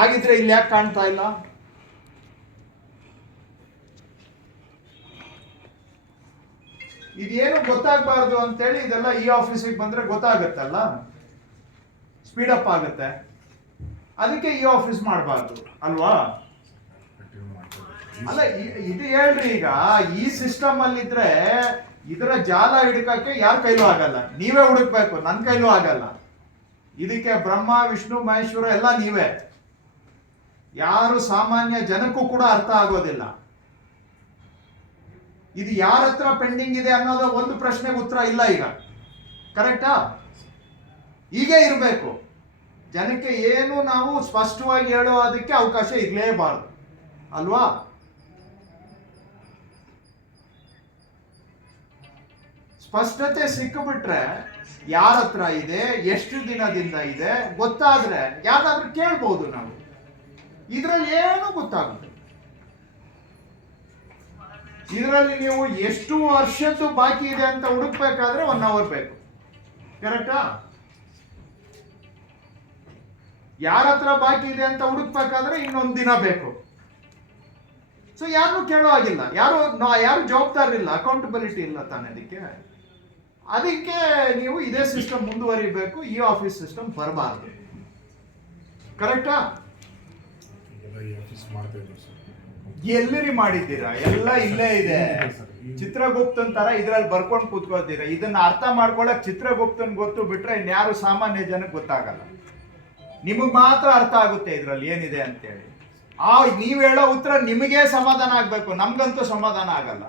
ಆಗಿದ್ರೆ ಇಲ್ಲಿ ಯಾಕೆ ಕಾಣ್ತಾ ಇಲ್ಲ? ಇದೇನು ಗೊತ್ತಾಗಬಾರ್ದು ಅಂತೇಳಿ ಇದೆಲ್ಲ ಈ ಆಫೀಸಿಗೆ ಬಂದ್ರೆ ಗೊತ್ತಾಗತ್ತಲ್ಲ? ಅಪ್ ಆಗುತ್ತೆ. ಅದಕ್ಕೆ ಈ ಆಫೀಸ್ ಮಾಡಬಾರ್ದು, ಅಲ್ವಾ? ಅಲ್ಲ ಇದು ಹೇಳ್ರಿ ಈಗ, ಈ ಸಿಸ್ಟಮ್ ಅಲ್ಲಿ ಇದ್ರೆ ಇದರ ಜಾಲ ಹಿಡ್ಕಕ್ಕೆ ಯಾರ ಕೈಲೂ ಆಗಲ್ಲ. ನೀವೇ ಹುಡುಕ್ಬೇಕು ನನ್ನ ಕೈಲೂ ಆಗಲ್ಲ. ಇದಕ್ಕೆ ಬ್ರಹ್ಮ, ವಿಷ್ಣು, ಮಹೇಶ್ವರ ಎಲ್ಲ ನೀವೇ. ಯಾರು ಸಾಮಾನ್ಯ ಜನಕ್ಕೂ ಕೂಡ ಅರ್ಥ ಆಗೋದಿಲ್ಲ. ಇದು ಯಾರ ಹತ್ರ ಪೆಂಡಿಂಗ್ ಇದೆ ಅನ್ನೋದು ಒಂದು ಪ್ರಶ್ನೆಗೆ ಉತ್ತರ ಇಲ್ಲ ಈಗ. ಕರೆಕ್ಟಾ? ಹೀಗೆ ಇರಬೇಕು. ಜನಕ್ಕೆ ಏನು ನಾವು ಸ್ಪಷ್ಟವಾಗಿ ಹೇಳೋ ಅದಕ್ಕೆ ಅವಕಾಶ ಇರಲೇಬಾರದು. ಅಲ್ವಾ? ಸ್ಪಷ್ಟತೆ ಸಿಕ್ಕಿಬಿಟ್ರೆ ಯಾರ ಹತ್ರ ಇದೆ, ಎಷ್ಟು ದಿನದಿಂದ ಇದೆ, ಗೊತ್ತಾದ್ರೆ ಯಾರಾದ್ರೂ ಕೇಳ್ಬೋದು ನಾವು. ಇದ್ರಲ್ಲಿ ಏನು ಗೊತ್ತಾಗುತ್ತೆ ಇದರಲ್ಲಿ ನೀವು ಎಷ್ಟು ವರ್ಷದ್ದು ಬಾಕಿ ಇದೆ ಅಂತ ಹುಡುಕ್ಬೇಕಾದ್ರೆ ಒನ್ ಅವರ್ ಬೇಕು. ಕರೆಕ್ಟಾ ಯಾರ ಹತ್ರ ಬಾಕಿ ಇದೆ ಅಂತ ಹುಡುಕ್ಬೇಕಾದ್ರೆ ಇನ್ನೊಂದು ದಿನ ಬೇಕು. ಸೊ ಯಾರು ಕೇಳೋ ಆಗಿಲ್ಲ ಯಾರು ಯಾರು ಜವಾಬ್ದಾರಿ ಜವಾಬ್ದಾರಿಲ್ಲ ಅಕೌಂಟಬಿಲಿಟಿ ಇಲ್ಲ ತಾನೆ ಅದಕ್ಕೆ. ಅದಕ್ಕೆ ನೀವು ಇದೇ ಸಿಸ್ಟಮ್ ಮುಂದುವರಿಬೇಕು. ಈ ಆಫೀಸ್ ಸಿಸ್ಟಮ್ ಬರಬಾರ್ದು. ಕರೆಕ್ಟಾ ಆಫೀಸ್ ಮಾಡ್ತಾ ಇದ್ದೀವಿ ಸರ್. ಎಲ್ಲಿರಿ ಮಾಡಿದ್ದೀರಾ? ಎಲ್ಲ ಇಲ್ಲೇ ಇದೆ. ಚಿತ್ರಗುಪ್ತನ್ ತರ ಇದ್ರಲ್ಲಿ ಬರ್ಕೊಂಡು ಕೂತ್ಕೋತೀರಾ ಇದನ್ನ ಅರ್ಥ ಮಾಡ್ಕೊಳಕ್ ಚಿತ್ರಗುಪ್ತನ್ ಗೊತ್ತು ಬಿಟ್ರೆ ಇನ್ಯಾರು ಸಾಮಾನ್ಯ ಜನಕ್ಕೆ ಗೊತ್ತಾಗಲ್ಲ. ನಿಮಗ್ ಮಾತ್ರ ಅರ್ಥ ಆಗುತ್ತೆ ಇದ್ರಲ್ಲಿ ಏನಿದೆ ಅಂತೇಳಿ. ಆ ನೀವು ಹೇಳೋ ಉತ್ತರ ನಿಮಗೆ ಸಮಾಧಾನ ಆಗ್ಬೇಕು. ನಮ್ಗಂತೂ ಸಮಾಧಾನ ಆಗಲ್ಲ.